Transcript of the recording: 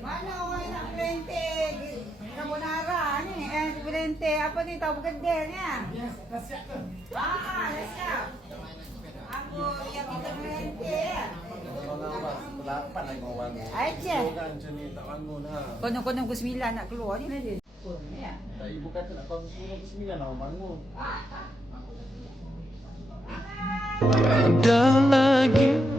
Mana orang nak berhenti carbonara ni? Berhenti apa ni tahu berkedel ni? Dah siap ke? Dah siap. Aku yang kita berhenti ya. Lapan lagi orang bangun. Aja. Orang macam ni tak bangun ha. Konon-konon pukul 9 nak keluar ni dia. Ya. Tak ibu kata nak bangun 9 orang bangun. Ada lagi